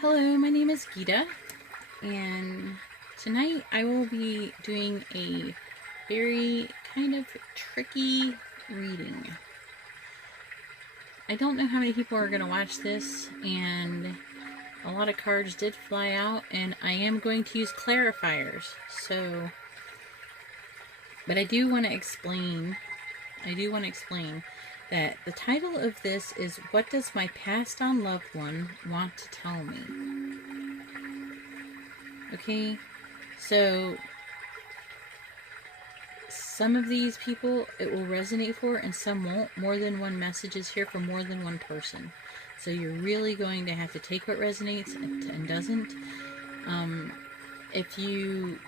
Hello, my name is Gita, and tonight I will be doing a very kind of tricky reading. I don't know how many people are going to watch this, and a lot of cards did fly out, and I am going to use clarifiers, but I do want to explain that the title of this is, What Does My Passed On Loved One Want to Tell Me? Okay, so some of these people it will resonate for and some won't. More than one message is here for more than one person. So you're really going to have to take what resonates and doesn't. If you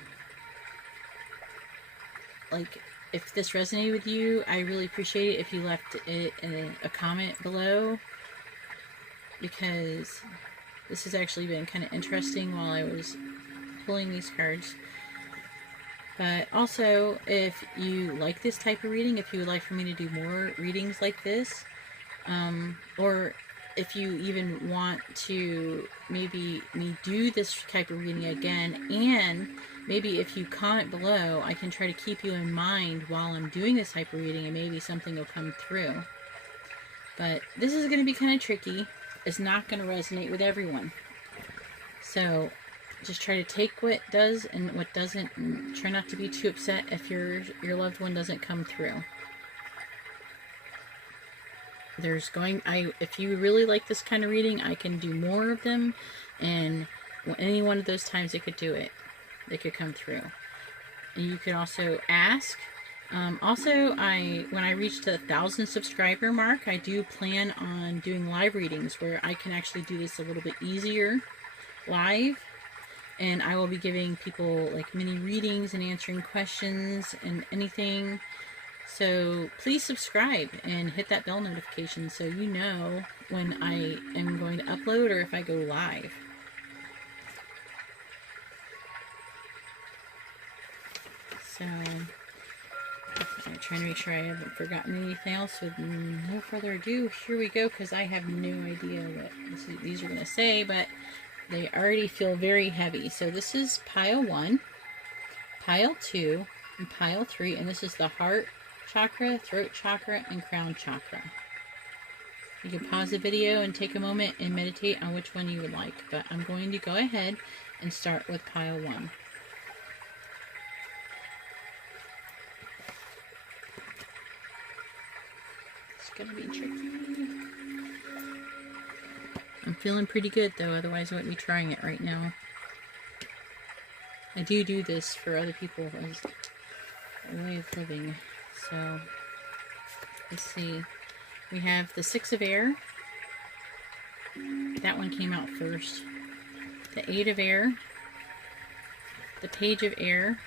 if this resonated with you, I really appreciate it if you left it in a comment below, because this has actually been kind of interesting while I was pulling these cards. But also, if you like this type of reading, if you would like for me to do more readings like this, or if you even want to maybe me do this type of reading again, and maybe if you comment below, I can try to keep you in mind while I'm doing this type of reading, and maybe something will come through. But this is going to be kind of tricky. It's not going to resonate with everyone. So just try to take what does and what doesn't, and try not to be too upset if your loved one doesn't come through. If you really like this kind of reading, I can do more of them, and any one of those times they could do it. They could come through. And you could also ask. When I reach the 1,000 subscriber mark, I do plan on doing live readings where I can actually do this a little bit easier live. And I will be giving people like mini readings and answering questions and anything. So please subscribe and hit that bell notification so you know when I am going to upload or if I go live. So I'm trying to make sure I haven't forgotten anything else. With no further ado, here we go, because I have no idea what these are going to say, but they already feel very heavy. So this is pile 1, pile 2, and pile 3, and this is the heart chakra, throat chakra, and crown chakra. You can pause the video and take a moment and meditate on which one you would like, but I'm going to go ahead and start with pile 1. It's going to be tricky. I'm feeling pretty good though, otherwise I wouldn't be trying it right now. I do this for other people as a way of living. So, let's see. We have the 6 of air. That one came out first. The 8 of air. The page of air.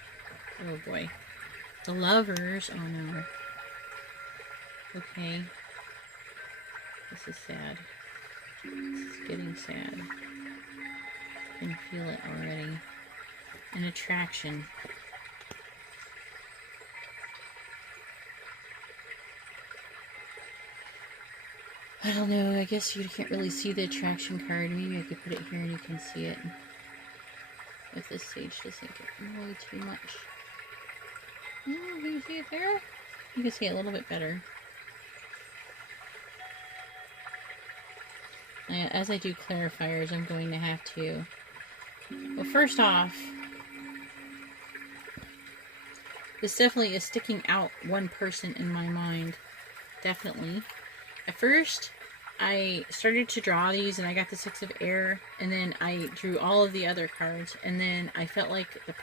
Oh boy. The lovers. Oh no. Okay. This is sad. This is getting sad. I can feel it already. An attraction. I don't know, I guess you can't really see the attraction card. Maybe I could put it here and you can see it. If this sage doesn't get really too much. Oh, can you see it there? You can see it a little bit better. As I do clarifiers, I'm going to have to... Well, first off, this definitely is sticking out one person in my mind. Definitely. At first, I started to draw these and I got the 6 of air, and then I drew all of the other cards, and then I felt like the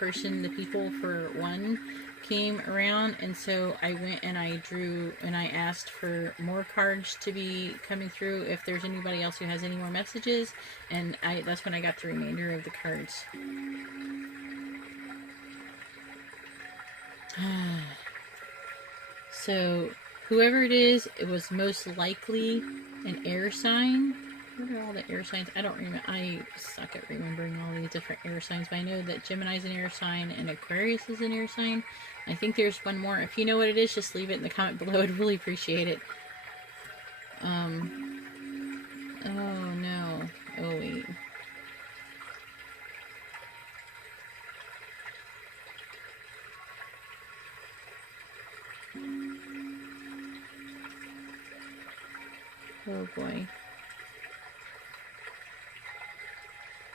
people for one came around, and so I went and I drew and I asked for more cards to be coming through if there's anybody else who has any more messages, and that's when I got the remainder of the cards. So whoever it is, it was most likely an air sign. What are all the air signs? I don't remember. I suck at remembering all these different air signs, but I know that Gemini is an air sign and Aquarius is an air sign. I think there's one more. If you know what it is, just leave it in the comment below. I'd really appreciate it. Oh no. Oh wait. Oh boy.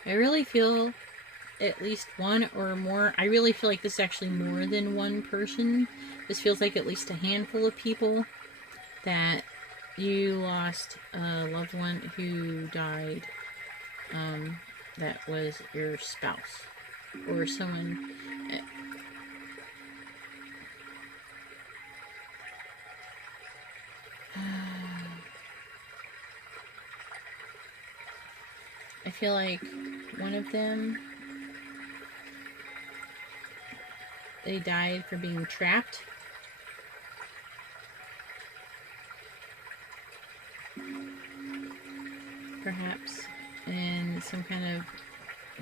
I really feel at least one or more. I really feel like this is actually more than one person. This feels like at least a handful of people that you lost a loved one who died. That was your spouse or someone. I feel like one of them, they died for being trapped. Perhaps in some kind of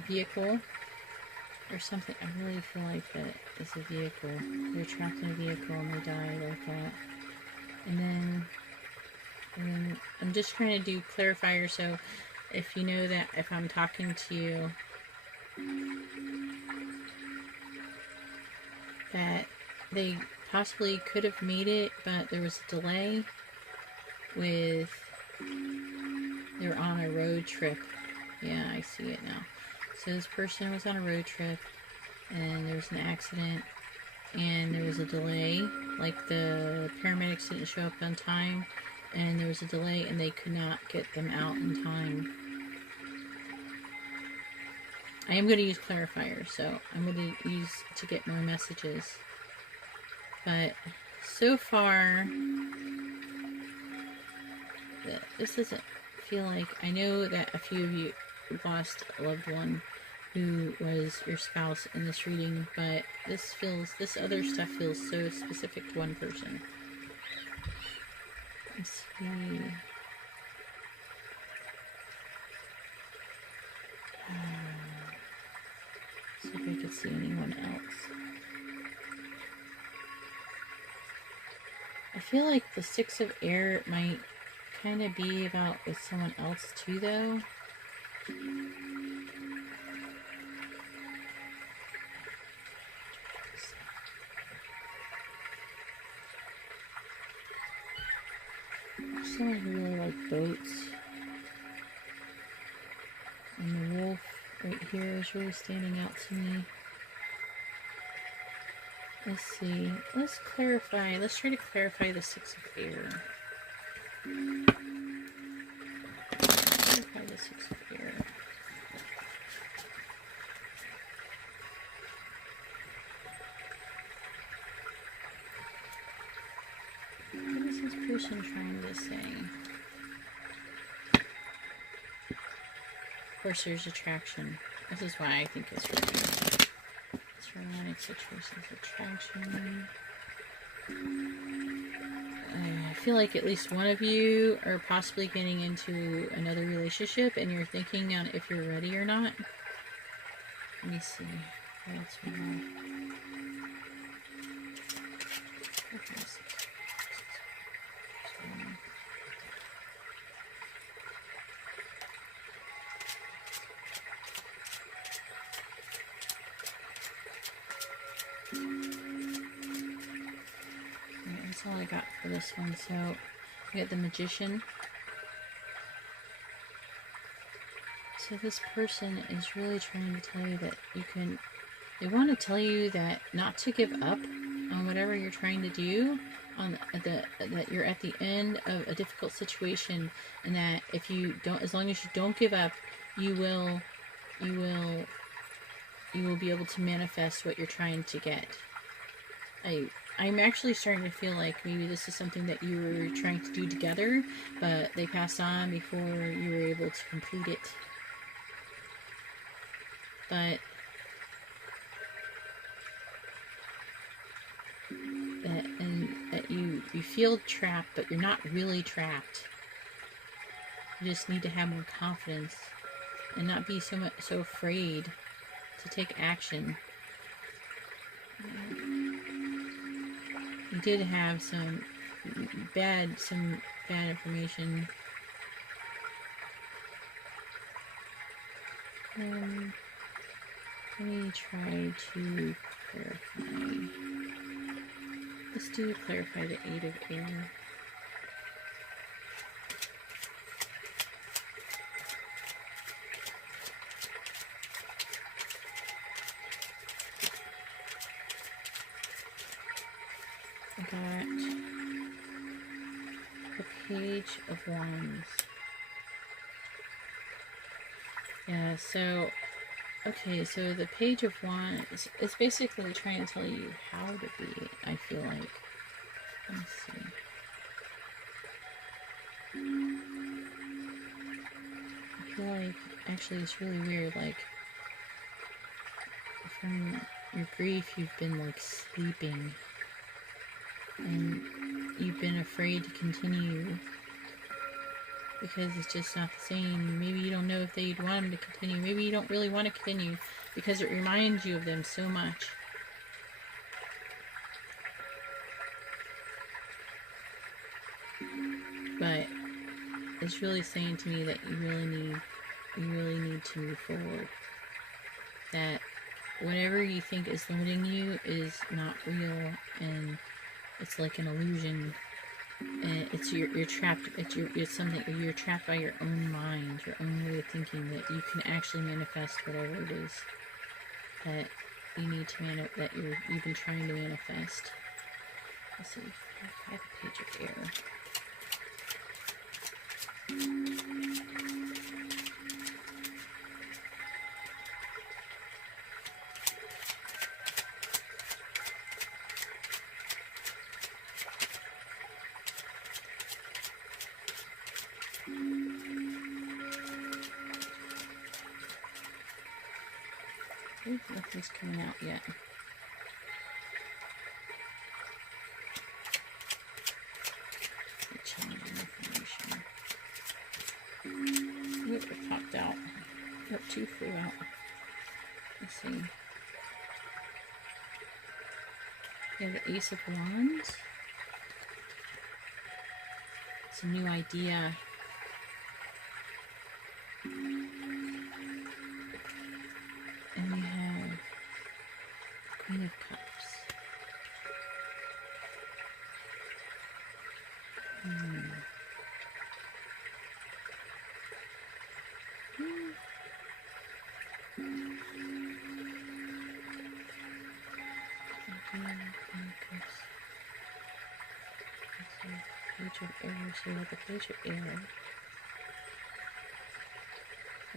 vehicle or something. I really feel like that it's a vehicle. They're trapped in a vehicle and they died like that. And then I'm just trying to do clarifier, so if you know that if I'm talking to you that they possibly could have made it, but there was a delay with, they were on a road trip. Yeah, I see it now. So this person was on a road trip and there was an accident and there was a delay, like the paramedics didn't show up on time and there was a delay and they could not get them out in time. I am going to use clarifier, so I'm going to use to get more messages. But so far, this doesn't feel like, I know that a few of you lost a loved one who was your spouse in this reading, but this other stuff feels so specific to one person. Let's see. See if I could see anyone else. I feel like the Six of Air might kind of be about with someone else too, though. Someone who really liked boats. And the wolf right here is really standing out to me. Let's see. Let's clarify. Let's try to clarify the Six of Air. Clarify the Six of Air. What is this person trying to say? Of course, there's attraction. This is why I think it's romantic. It's romantic situations, attraction. I feel like at least one of you are possibly getting into another relationship and you're thinking on if you're ready or not. Let me see. What else we have? That's all I got for this one. So we got the Magician. So this person is really trying to tell you that you can, they want to tell you that not to give up on whatever you're trying to do, on that you're at the end of a difficult situation, and that if you don't, as long as you don't give up, you will be able to manifest what you're trying to get. I'm actually starting to feel like maybe this is something that you were trying to do together, but they passed on before you were able to complete it. But that you feel trapped, but you're not really trapped. You just need to have more confidence and not be so afraid to take action. You did have some bad information. Let me try to clarify. Let's do clarify the Eight of Air. got the Page of Wands. Yeah, so, okay, so the Page of Wands is basically trying to tell you how to be, I feel like. Let's see. I feel like, actually, it's really weird, like, from your grief, you've been, like, sleeping, and you've been afraid to continue, because it's just not the same. Maybe you don't know if they'd want them to continue. Maybe you don't really want to continue, because it reminds you of them so much. But it's really saying to me that you really need to move forward. That whatever you think is limiting you is not real, and it's like an illusion. And it's you're trapped. It's something you're trapped by your own mind, your own way of thinking, that you can actually manifest whatever it is that you need to that you've been trying to manifest. Let's see. I have a Page of Air. Ooh, nothing's coming out yet. Information. Ooh, it popped out. Oh, two flew out. Let's see. We have the Ace of Wands. It's a new idea. And we have Queen of Cups. Page of Air. So we have the Page of Air.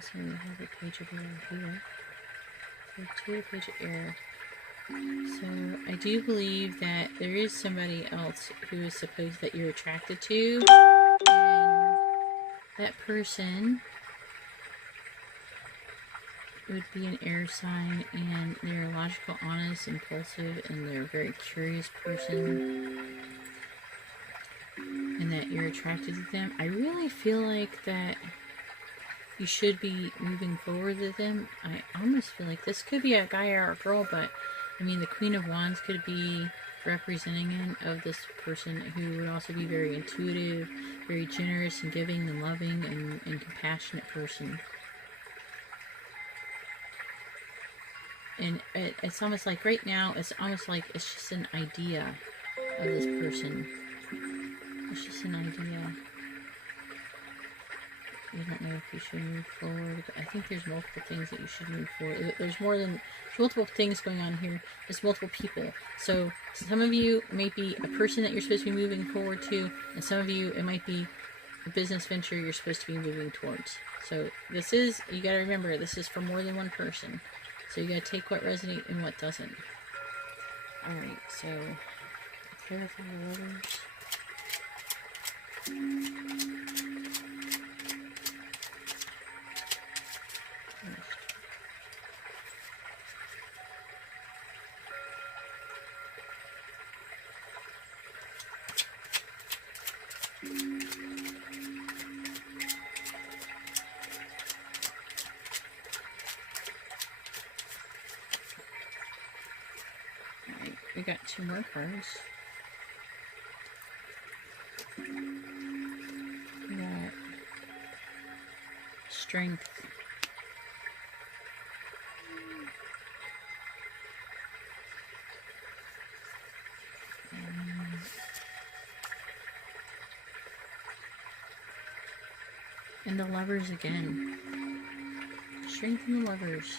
So we have the Page of Air here. So two Page of Air. So I do believe that there is somebody else who is supposed that you're attracted to, and that person would be an air sign, and they're logical, honest, impulsive, and they're a very curious person, and that you're attracted to them. I really feel like that you should be moving forward with them. I almost feel like this could be a guy or a girl, but I mean, the Queen of Wands could be representing of this person who would also be very intuitive, very generous and giving and loving and compassionate person. And it's almost like right now, it's almost like it's just an idea of this person. It's just an idea. You don't know if you should move forward, but I think there's multiple things that you should move forward. There's multiple things going on here. There's multiple people. So some of you may be a person that you're supposed to be moving forward to, and some of you, it might be a business venture you're supposed to be moving towards. So this is, you got to remember, this is for more than one person. So you got to take what resonates and what doesn't. Alright, so clarify the letters. Alright, we got two more cards. We got Strength. And the Lovers again. Strength and the Lovers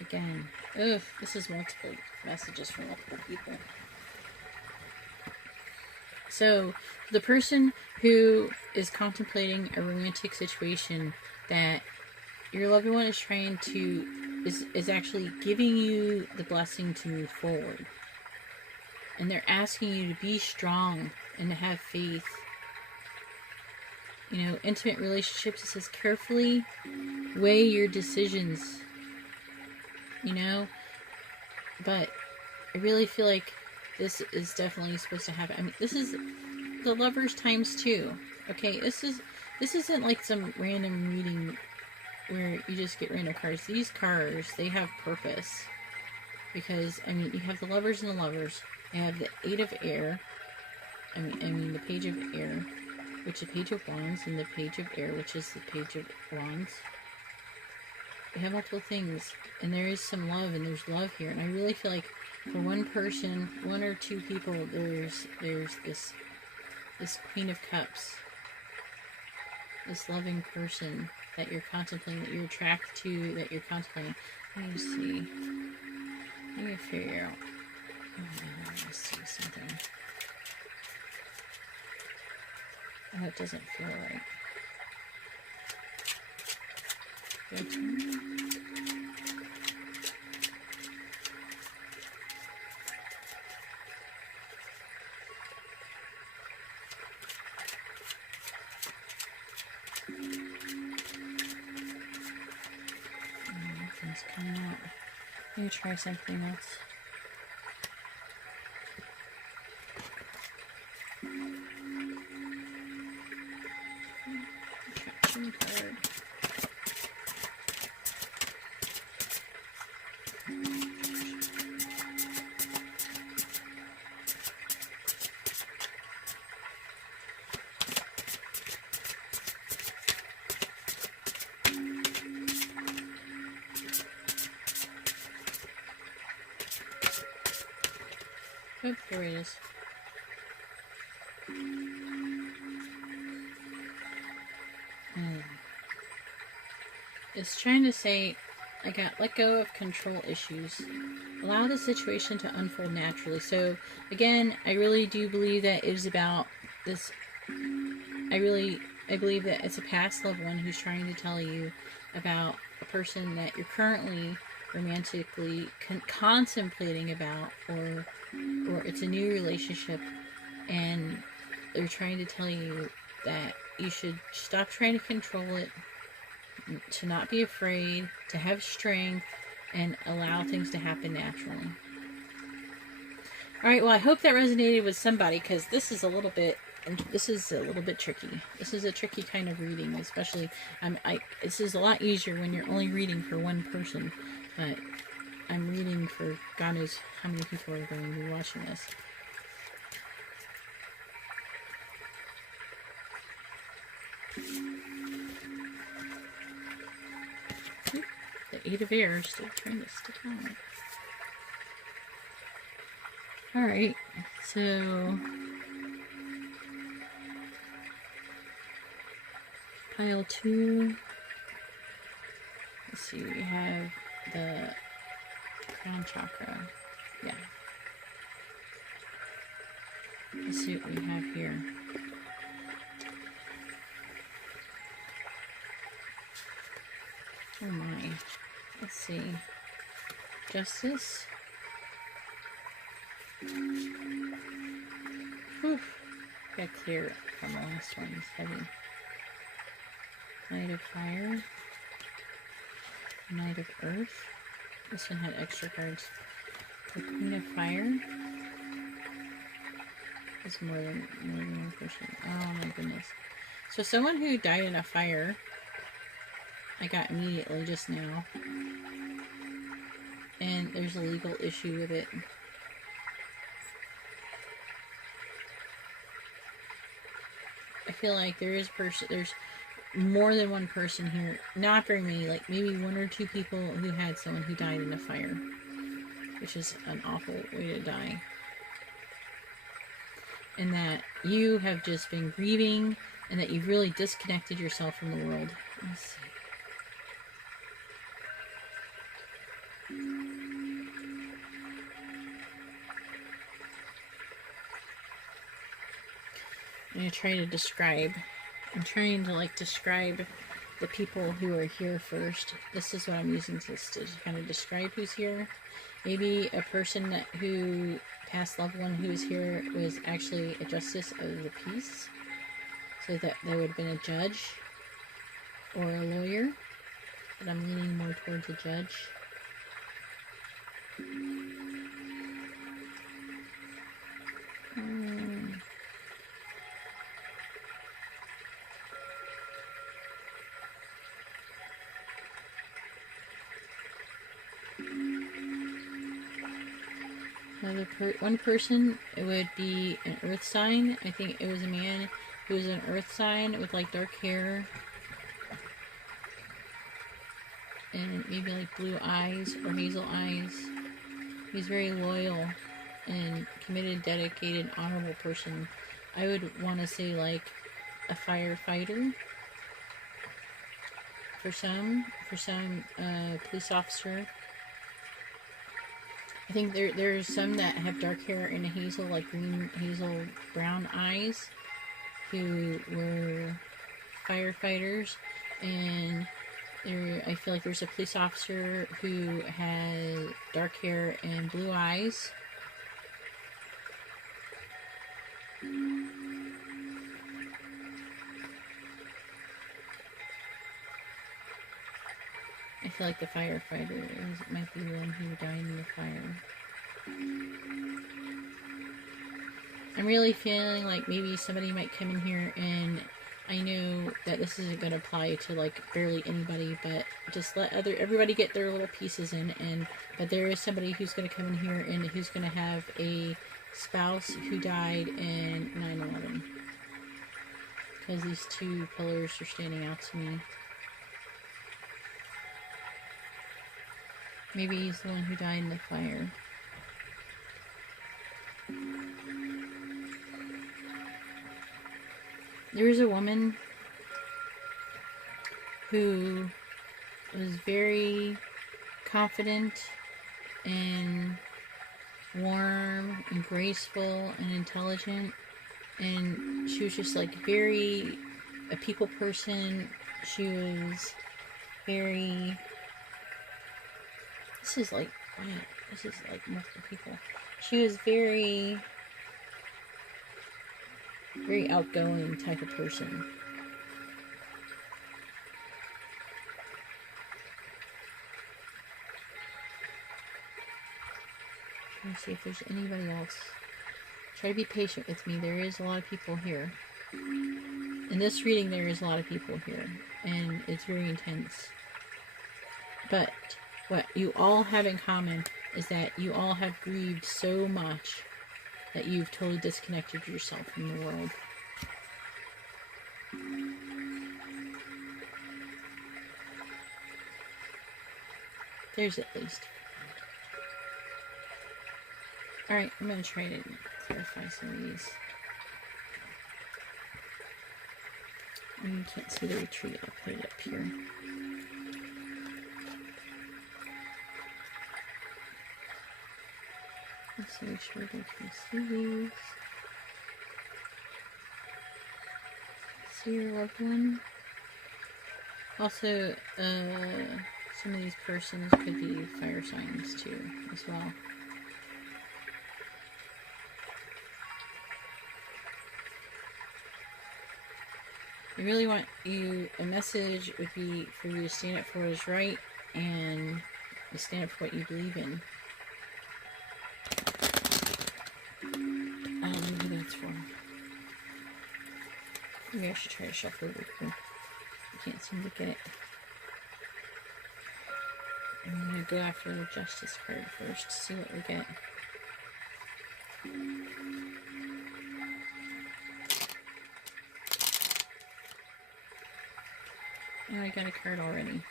again. Ugh, this is multiple messages from multiple people. So, the person who is contemplating a romantic situation that your loved one is trying to, is actually giving you the blessing to move forward. And they're asking you to be strong and to have faith. You know, intimate relationships, it says carefully weigh your decisions. You know? But I really feel like this is definitely supposed to happen. I mean, this is the lovers times 2. Okay, this isn't like some random reading where you just get random cards. These cards, they have purpose. Because, I mean, you have the lovers and the lovers. You have the 8 of air. I mean the page of air, which is the page of wands, and the page of air, which is the page of wands. You have multiple things, and there is some love, and there's love here. And I really feel like for one person, 1 or 2 people, there's this Queen of Cups, this loving person that you're contemplating, that you're attracted to, that you're contemplating. Let me see. Let me figure out. Let's see something. Oh, it doesn't feel right. Nothing's coming out. Let me try something else. Card. Oh, here it is. It's trying to say, I got let go of control issues. Allow the situation to unfold naturally. So, again, I really do believe that it is about this. I believe that it's a past loved one who's trying to tell you about a person that you're currently romantically contemplating about, or it's a new relationship, and they're trying to tell you that you should stop trying to control it, to not be afraid, to have strength, and allow things to happen naturally. Alright, well, I hope that resonated with somebody, because this is a little bit tricky. This is a tricky kind of reading, especially, this is a lot easier when you're only reading for one person, but I'm reading for God knows how many people are going to be watching this. The 8 of air is still trying to stick on. Alright, so pile 2. Let's see, we have the crown chakra. Yeah. Let's see what we have here. Oh my. Let's see. Justice. Whew. Got clear from the last one. It's heavy. Knight of Fire. Knight of Earth. This one had extra cards. The Queen of Fire. Is more than one person. Oh my goodness. So someone who died in a fire, I got immediately just now. And there's a legal issue with it. I feel like there's more than one person here. Not very many, like maybe 1 or 2 people who had someone who died in a fire. Which is an awful way to die. And that you have just been grieving, and that you've really disconnected yourself from the world. Let's see. going to try to describe. I'm trying to like describe the people who are here first. This is what I'm using to kind of describe who's here. Maybe a person who past loved one who was here was actually a justice of the peace, so that they would have been a judge or a lawyer, but I'm leaning more towards a judge. One person, it would be an earth sign. I think it was a man who was an earth sign with like dark hair and maybe like blue eyes or hazel eyes. He's very loyal and committed, dedicated, honorable person. I would want to say like a firefighter for some police officer. I think there's some that have dark hair and a hazel, like green, hazel, brown eyes, who were firefighters, and I feel like there's a police officer who has dark hair and blue eyes. I feel like the firefighter might be the one who died in the fire. I'm really feeling like maybe somebody might come in here, and I know that this isn't going to apply to like barely anybody, but just let everybody get their little pieces in. But there is somebody who's going to come in here and who's going to have a spouse who died in 9/11, because these two pillars are standing out to me. Maybe he's the one who died in the fire. There is a woman who was very confident and warm and graceful and intelligent, and she was just like very a people person. She was very... This is like multiple people. She was very outgoing type of person. Trying to see if there's anybody else. Try to be patient with me. There is a lot of people here. In this reading, there is a lot of people here, and it's very intense. But what you all have in common is that you all have grieved so much that you've totally disconnected yourself from the world. There's at least. Alright, I'm going to try to clarify some of these. You can't see the retreat. I'll put it up here. Let's make sure they can see these. See your loved one. Also, some of these persons could be fire signs too, as well. I really want you, a message would be for you to stand up for what is right and to stand up for what you believe in. I don't know who that's for. Maybe I should try to shuffle it quickly. I can't seem to get it. I'm going to go after the Justice card first to see what we get. Oh, I got a card already.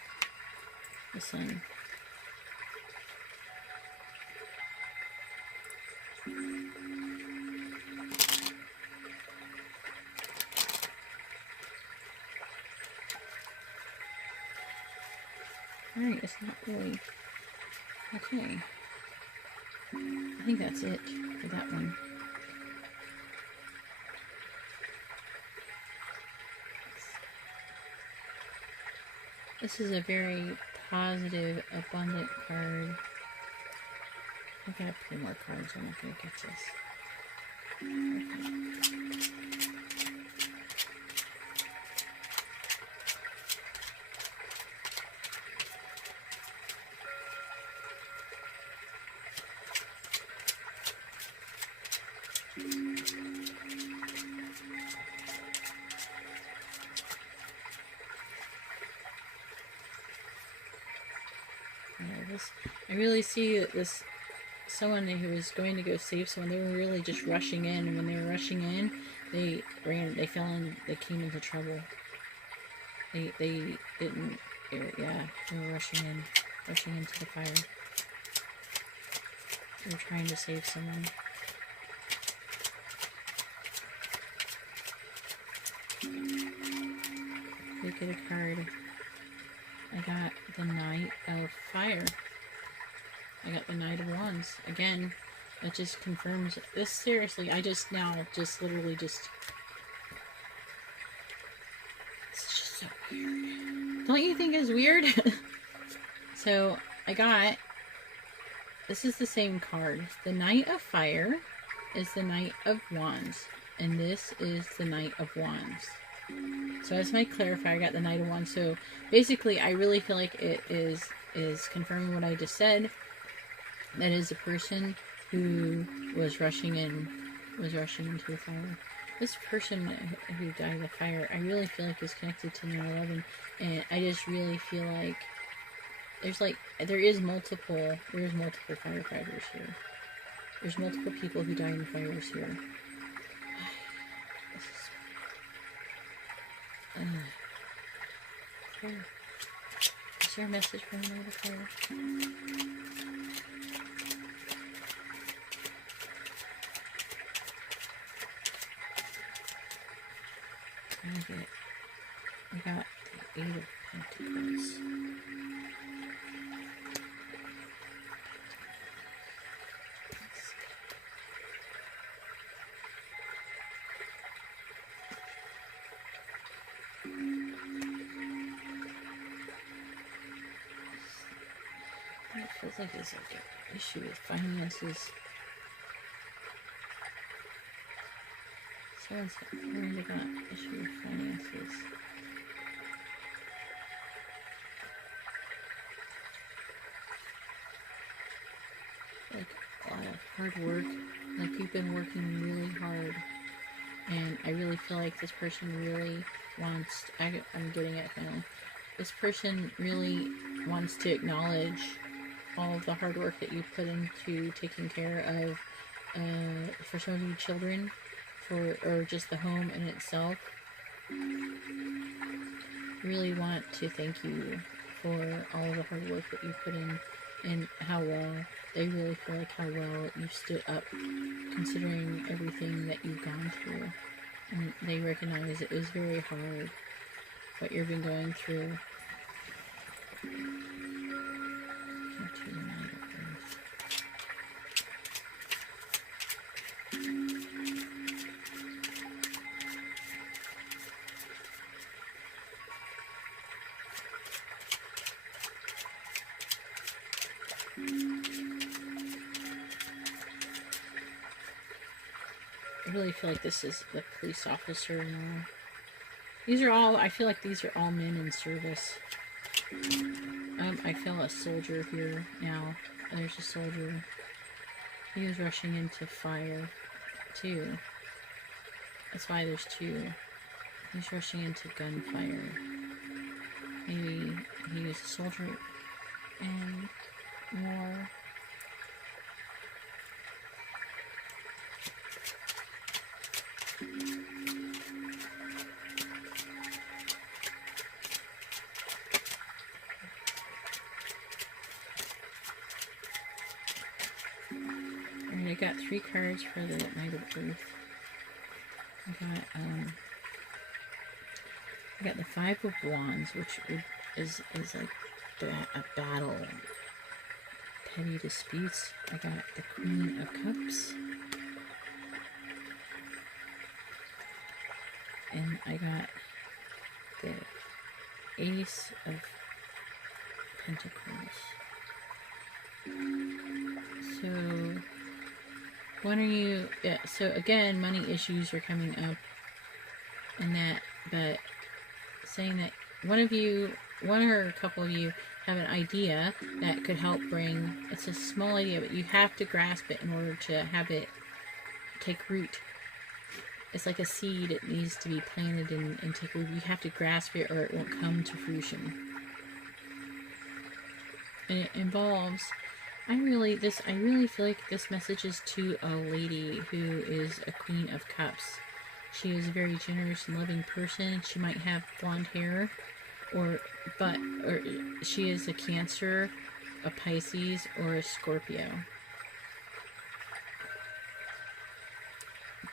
The Sun. Alright, it's not really... Okay. I think that's it for that one. This is a very positive, abundant card. I gotta pull more cards. I'm not gonna get this. I really see that this someone who was going to go save someone, they were really just rushing in, and when they were rushing in, they came into trouble. They didn't, yeah, they were rushing into the fire. They were trying to save someone. Look at a card. I got the Knight of Fire. I got the Knight of Wands. Again, that just confirms this. Seriously, I just literally it's just so weird. Don't you think it's weird? So, I got, this is the same card. The Knight of Fire is the Knight of Wands. And this is the Knight of Wands. So as my clarifier, I got the Knight of Wands. So basically, I really feel like it is confirming what I just said. That is a person who was rushing into the fire. This person who died in the fire, I really feel like is connected to 9/11, and I just really feel like there's multiple firefighters here. There's multiple people who died in fires here. Is there a message from the Knight of Fire? I got the Eight of Pentacles. It feels like there's like an issue with finances. Someone's really got an issue with finances. Like a lot of hard work. Like you've been working really hard. And I really feel like this person really wants, I'm getting it finally. This person really wants to acknowledge all of the hard work that you put into taking care of, for some of you children, or just the home in itself. Really want to thank you for all the hard work that you put in, and how well, they really feel like how well you stood up considering everything that you've gone through. And they recognize it was very hard what you've been going through. I really feel like this is the police officer now. These are all, I feel like these are all men in service. I feel a soldier here now. There's a soldier. He was rushing into fire, too. That's why there's two. He's rushing into gunfire. Maybe he was a soldier and more. Alright, I got 3 cards for the Knight of Earth. I got the 5 of Wands, which is like a battle, petty disputes. I got the Queen of Cups, and I got the Ace of Pentacles. So, when are you... Yeah, so again, money issues are coming up. And that, but saying that one or a couple of you have an idea that could help bring... It's a small idea, but you have to grasp it in order to have it take root. It's like a seed. It needs to be planted and take root. You have to grasp it or it won't come to fruition. And it involves... I really feel like this message is to a lady who is a Queen of Cups. She is a very generous and loving person. She might have blonde hair, or she is a Cancer, a Pisces, or a Scorpio.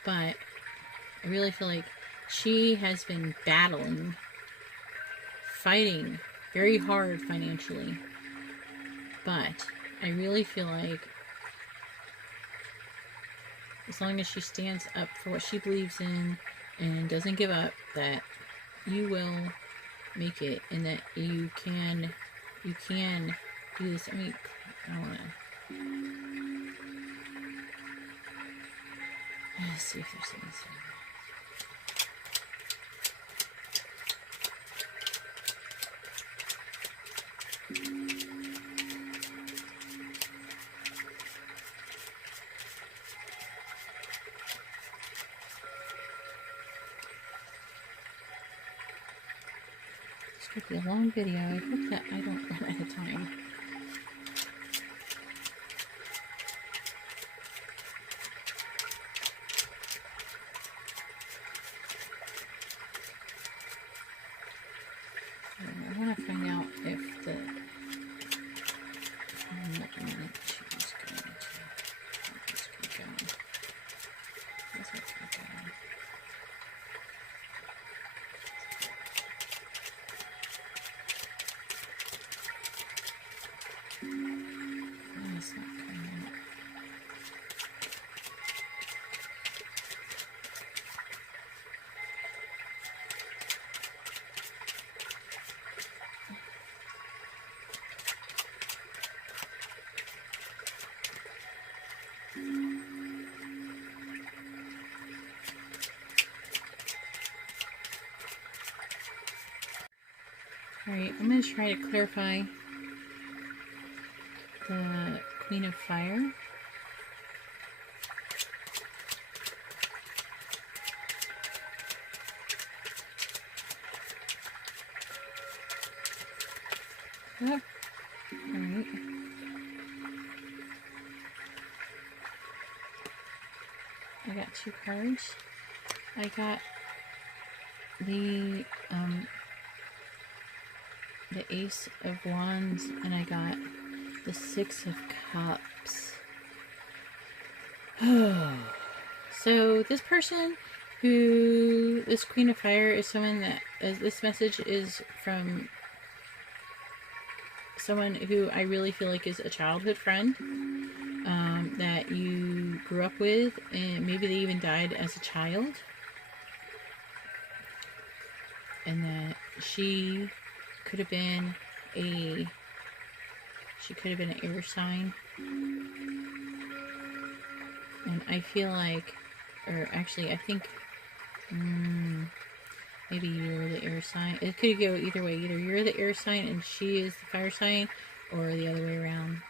But I really feel like she has been fighting very hard financially. But I really feel like as long as she stands up for what she believes in and doesn't give up, that you will make it and that you can do this. I mean, I want to... Let's see if there's anything. This could be a long video. I hope that I don't run out of time. I want to find out if the... I'm not going to choose going to... Let's keep going. Let's keep going. That's not coming out. Alright, I'm going to try to clarify the Queen of Fire. Yep. Alright. I got 2 cards. I got the Ace of Wands, and I got the 6 of Cups. So this person this Queen of Fire is someone that, this message is from someone who I really feel like is a childhood friend, that you grew up with, and maybe they even died as a child, and that she could have been an air sign. And I feel like, or actually I think maybe you're the air sign. It could go either way. Either you're the air sign and she is the fire sign, or the other way around.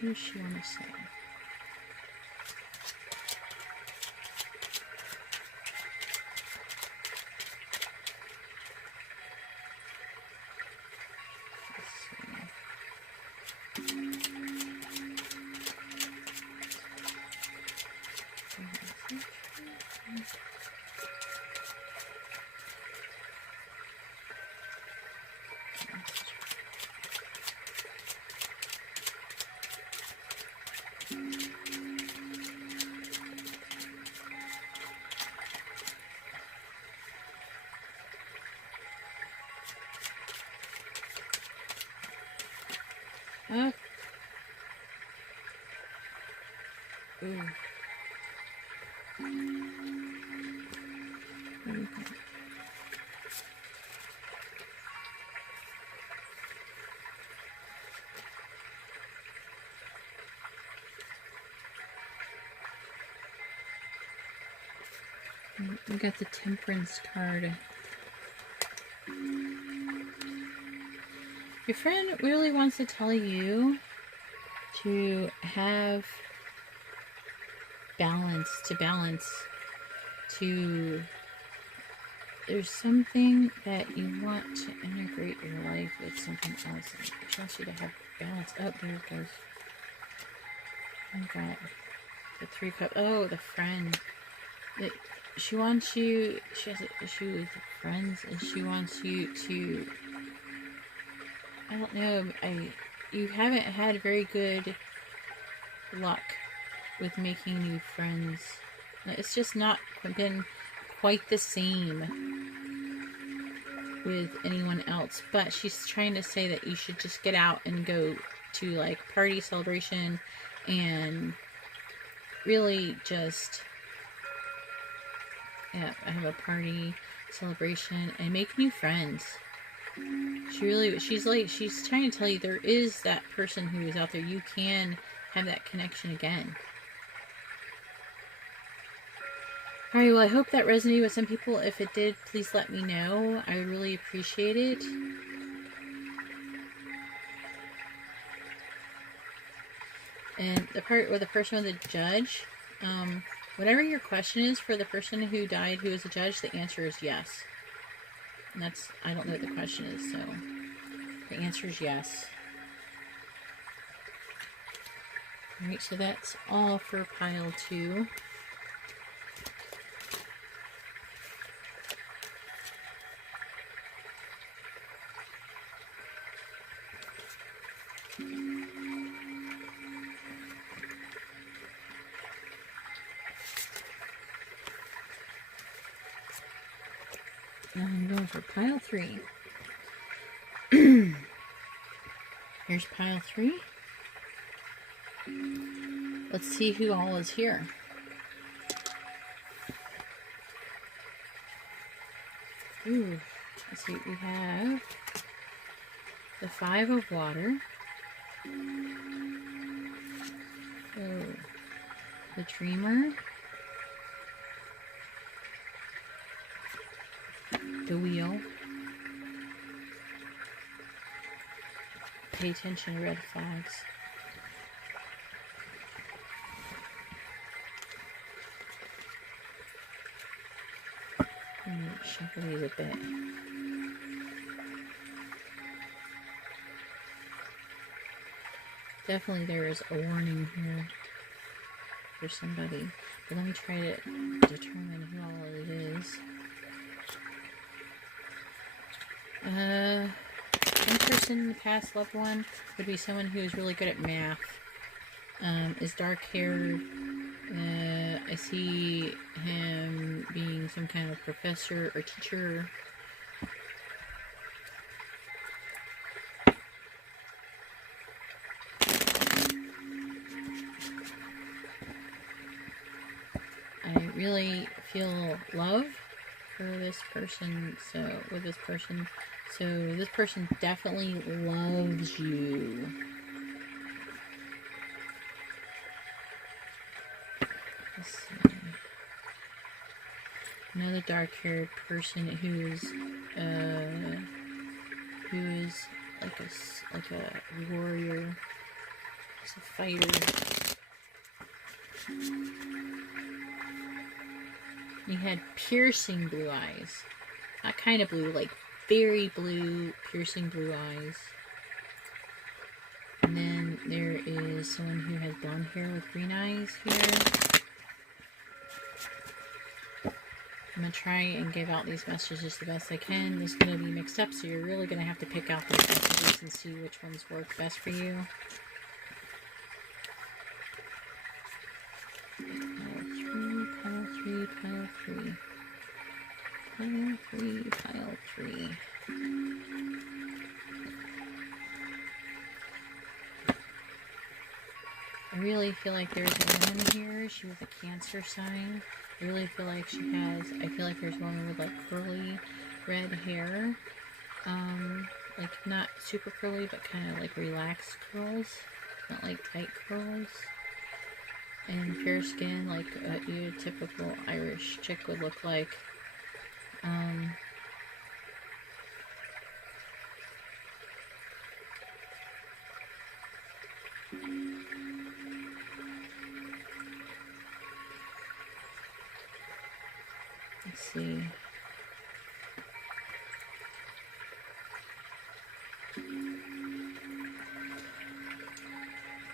What does she want to say? Oh. Ooh. We got the Temperance card. Your friend really wants to tell you to have balance, there's something that you want to integrate your life with something else. She wants you to have balance. Oh, there it goes. Oh God. The 3 cups. Oh, the friend. She wants you, she has an issue with friends, and she wants you to, I don't know, you haven't had very good luck with making new friends. It's just not been quite the same with anyone else, but she's trying to say that you should just get out and go to like party, celebration, and really just have a party, celebration, and make new friends. She's trying to tell you there is that person who is out there. You can have that connection again. Alright, well, I hope that resonated with some people. If it did, please let me know. I would really appreciate it. And the part where the person with the judge, whatever your question is for the person who died who is a judge, the answer is yes. And that's, I don't know what the question is, so the answer is yes. Alright, so that's all for pile 2. Now I'm going for pile 3. Here's pile 3. Let's see who all is here. Ooh, let's see, we have the 5 of water. Oh, the dreamer. The wheel. Pay attention to red flags. Shuffle these a bit. Definitely there is a warning here for somebody. But let me try to determine who all it is. One person in the past loved one would be someone who is really good at math. Is dark haired. I see him being some kind of professor or teacher. I really feel love for this person, so this person definitely loves you. Let's see. Another dark-haired person who is like a warrior, just a fighter. You had piercing blue eyes. Not kind of blue, like very blue, piercing blue eyes. And then there is someone who has blonde hair with green eyes here. I'm going to try and give out these messages the best I can. This is going to be mixed up, so you're really going to have to pick out those messages and see which ones work best for you. Pile 3, pile 3. Pile 3, pile 3. I really feel like there's a woman here. She was a Cancer sign. I really feel like she has, I feel like there's a woman with like curly red hair. Like not super curly, but kind of like relaxed curls. Not like tight curls. and fair skin, like your typical Irish chick would look like. Let's see.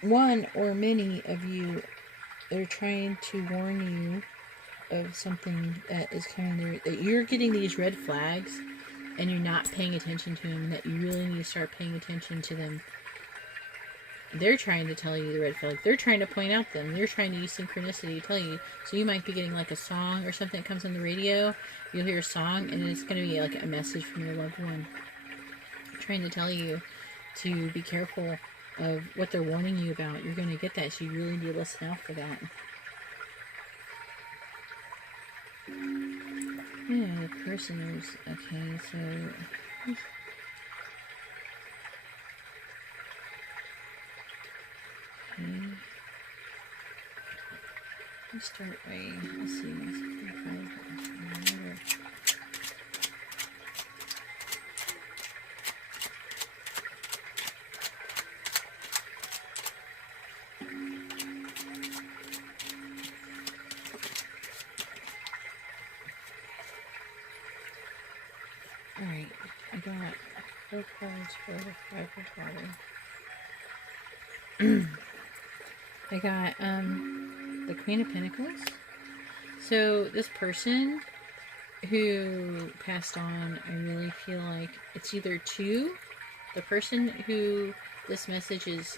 One or many of you are trying to warn you of something that is coming there, that you're getting these red flags and you're not paying attention to them, that you really need to start paying attention to them. They're trying to tell you the red flag. They're trying to point out them. They're trying to use synchronicity to tell you. So you might be getting like a song or something that comes on the radio. You'll hear a song and it's going to be like a message from your loved one trying to tell you to be careful of what they're warning you about. You're going to get that, so you really need to listen out for that. Yeah, the person is... Okay, so... Okay. Let's start by... Let's see. Alright, I got 4 cards for the 5 of water. I got the Queen of Pentacles. So this person who passed on, I really feel like it's either two, the person who this message is,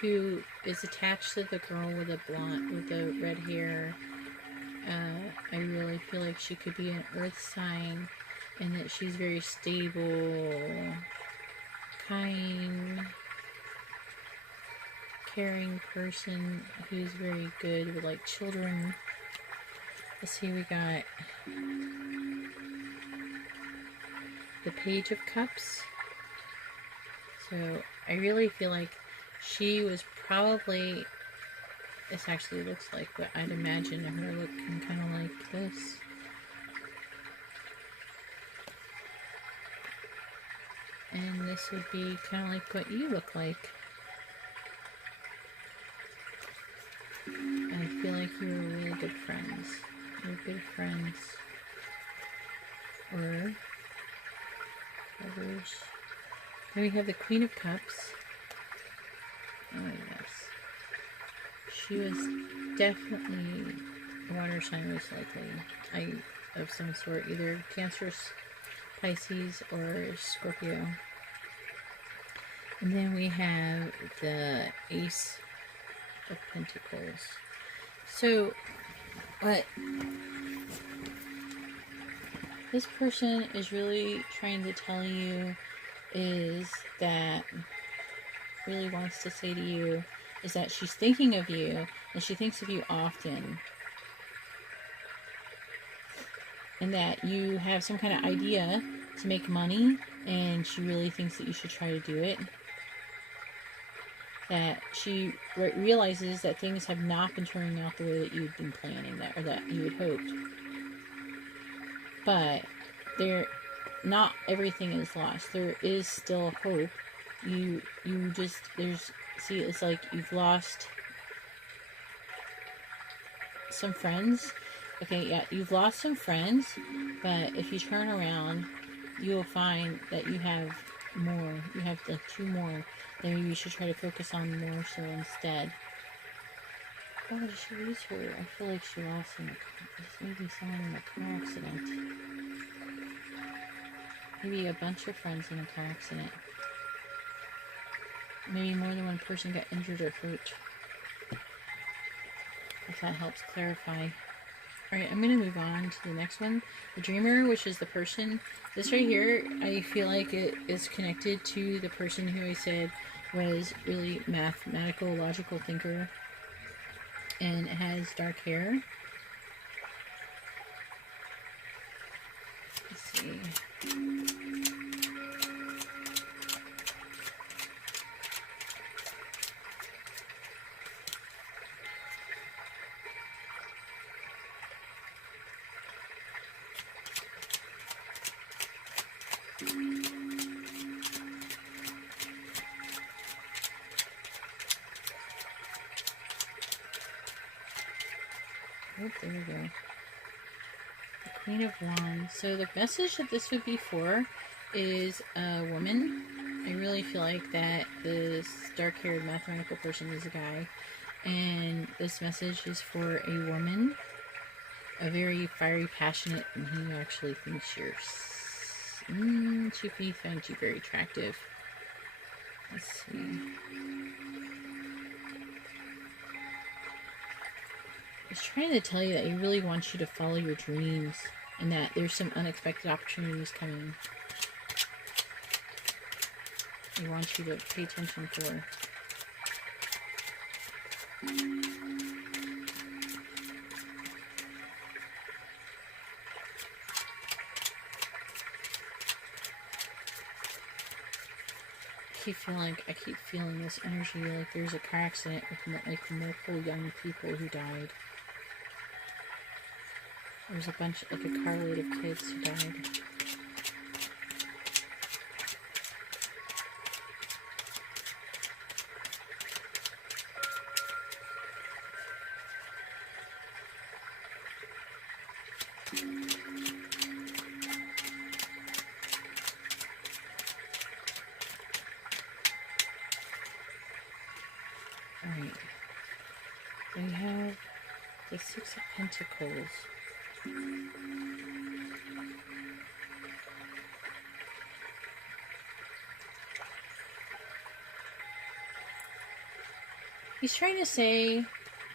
who is attached to the girl with the blonde, with the red hair. I really feel like she could be an earth sign, and that she's very stable, kind, caring person who's very good with like children. Let's see, we got the Page of Cups. So I really feel like she was probably, this actually looks like what I'd imagine her looking kind of like this. And this would be kind of like what you look like. I feel like you were really good friends. You're good friends. Or others. Then we have the Queen of Cups. Oh yes. She was definitely a water sign, most likely. Of some sort. Either Cancer, Pisces, or Scorpio. And then we have the Ace of Pentacles. So, what this person is really trying to tell you is that, really wants to say to you, is that she's thinking of you, and she thinks of you often. And that you have some kind of idea to make money, and she really thinks that you should try to do it. That she realizes that things have not been turning out the way that you'd been planning, that, or that you had hoped. But not everything is lost. There is still hope. See, it's like you've lost some friends. Okay, yeah, you've lost some friends, but if you turn around, you will find that you have more. You have like 2 more. Maybe you should try to focus on more so instead. Oh, did she lose her? I feel like she lost maybe someone in a car accident. Maybe a bunch of friends in a car accident. Maybe more than one person got injured or hurt. If that helps clarify. Alright, I'm going to move on to the next one. The Dreamer, which is the person. This right here, I feel like it is connected to the person who I said was really mathematical, logical thinker. And it has dark hair. Let's see. Oh, there we go. The Queen of Wands. So the message that this would be for is a woman. I really feel like that this dark-haired mathematical person is a guy. And this message is for a woman. A very fiery, passionate, and he actually thinks you're... he finds you very attractive. Let's see. He's trying to tell you that he really wants you to follow your dreams and that there's some unexpected opportunities coming. He wants you to pay attention for. I keep feeling this energy, like there's a car accident with like multiple young people who died. There's a bunch, like a carload of kids who died. Alright. We have the Six of Pentacles. He's trying to say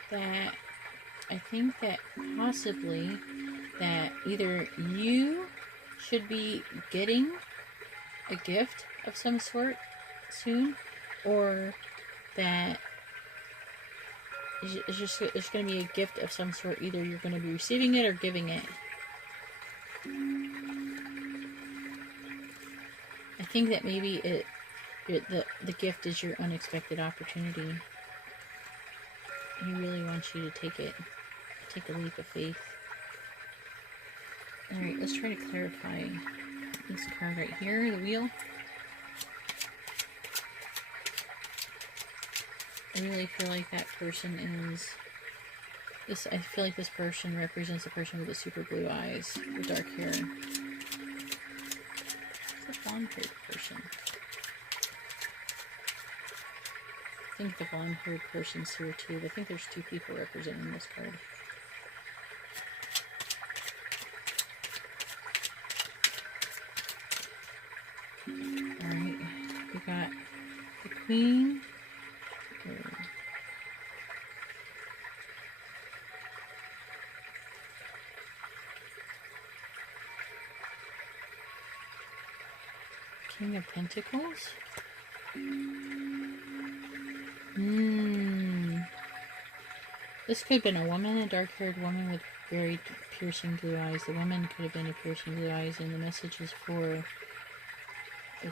that I think that possibly that either you should be getting a gift of some sort soon, or that it's going to be a gift of some sort. Either you're going to be receiving it or giving it. I think that maybe the gift is your unexpected opportunity. He really wants you to take it. Take a leap of faith. Alright, let's try to clarify this card right here, the wheel. I really feel like that person is... I feel like this person represents a person with the super blue eyes, with dark hair. It's a blonde-haired person. I think the blonde-haired person's here too. I think there's two people representing this card. Alright, we got the Queen. King of Pentacles. This could have been a woman, a dark-haired woman with very piercing blue eyes. The woman could have been a piercing blue eyes, and the message is for a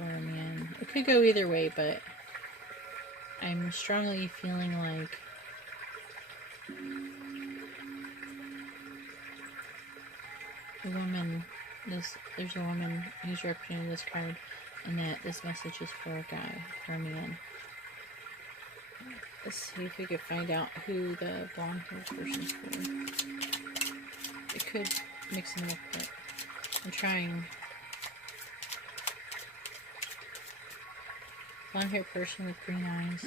man. It could go either way, but I'm strongly feeling like the woman. There's a woman who's representing this card, and that this message is for a guy, for a man. Let's see if we could find out who the blonde-haired person's for. It could mix them up, but I'm trying. Blonde-haired person with green eyes.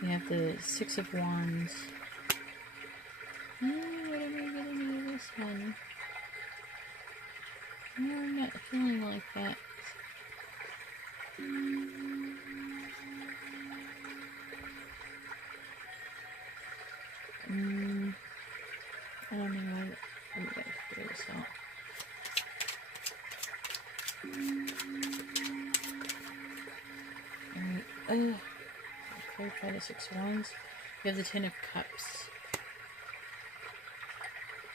We have the Six of Wands. What am I getting with this one? No, I'm not feeling like that. I don't know why. I'm gonna figure this out. Alright, clarify the Six of Wands. We have the Ten of Cups.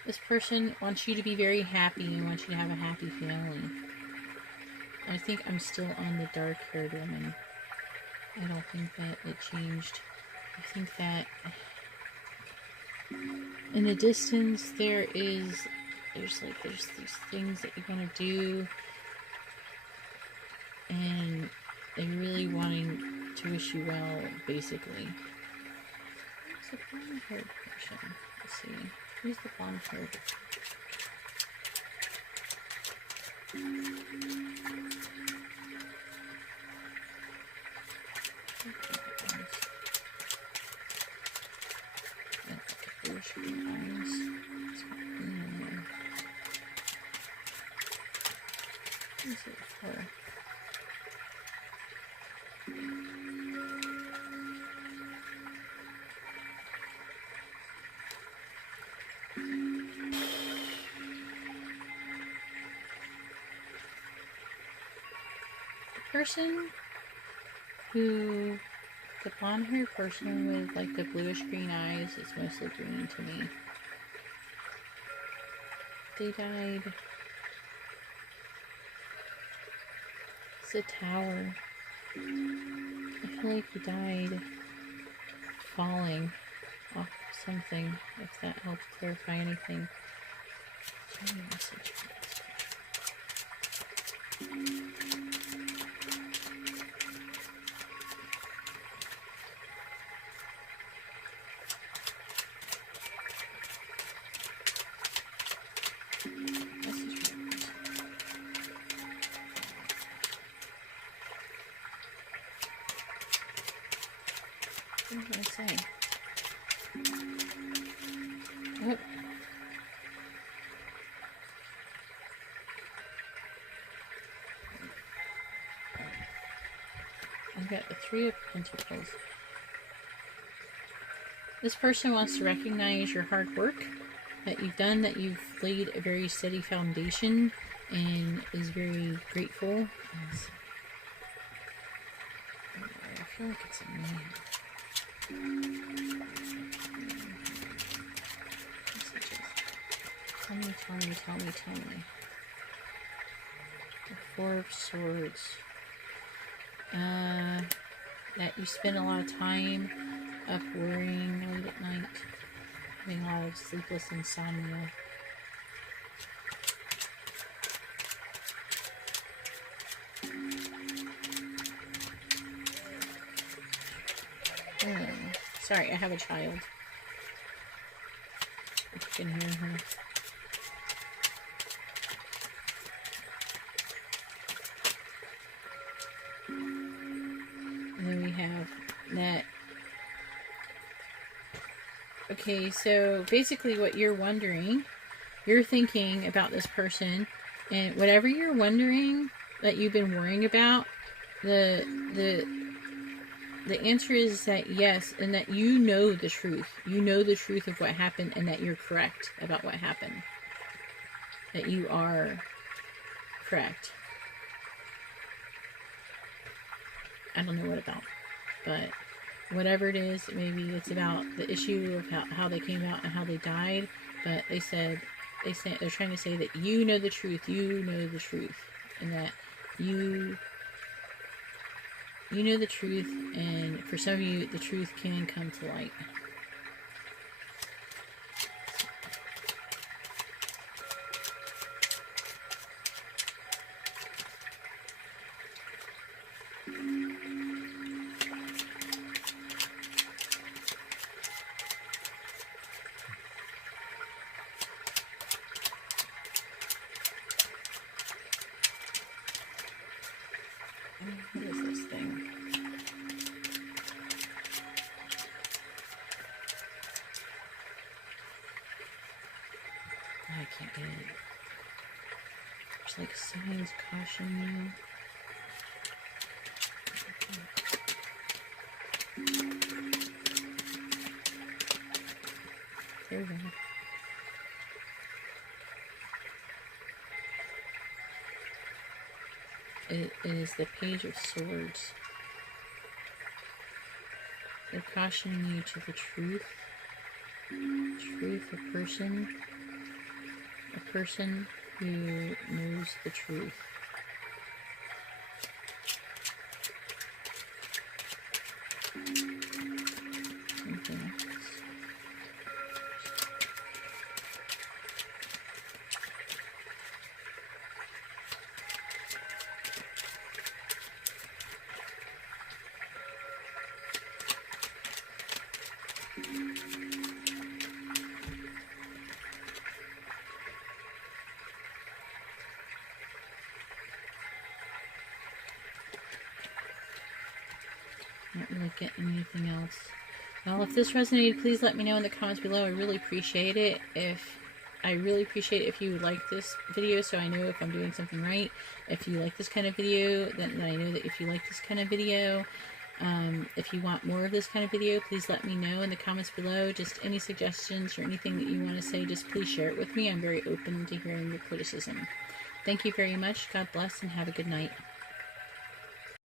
This person wants you to be very happy and wants you to have a happy family. I think I'm still on the dark-haired woman. I don't think that it changed. I think that in the distance there's these things that you're gonna do, and they're really wanting to wish you well, basically. It's a blonde-haired person. Let's see. Who's the blonde-haired? Bluish green eyes. It's got green in there. What is it for? Person who, the blonde haired person with like the bluish green eyes, is mostly green to me. They died. It's a tower. I feel like he died falling off something, if that helps clarify anything. Show me a message. What did I say? Oh. I've got the Three of Pentacles. This person wants to recognize your hard work that you've done, that you've laid a very steady foundation, and is very grateful. I feel like it's a man. Tell me. The Four of Swords. That you spend a lot of time up worrying late at night, having a lot of sleepless insomnia. Sorry, I have a child. If you can hear her. And then we have that. Okay, so basically what you're wondering, you're thinking about this person, and whatever you're wondering that you've been worrying about, the answer is that yes, and that you know the truth. You know the truth of what happened, and that you're correct about what happened. That you are correct. I don't know what about, but whatever it is, maybe it's about the issue of how they came out and how they died, but they're trying to say that you know the truth, and that you know the truth, and for some of you, the truth can come to light. What is this thing? I can't get it. There's like signs caution you. There we go. It is the Page of Swords. They're cautioning you to the truth. A person who knows the truth. Something else. Not really getting anything else. Well, if this resonated, please let me know in the comments below. I really appreciate it. I really appreciate it if you would like this video, so I know if I'm doing something right. If you like this kind of video, then I know that if you like this kind of video, if you want more of this kind of video, please let me know in the comments below. Just any suggestions or anything that you want to say, just please share it with me. I'm very open to hearing your criticism. Thank you very much. God bless and have a good night.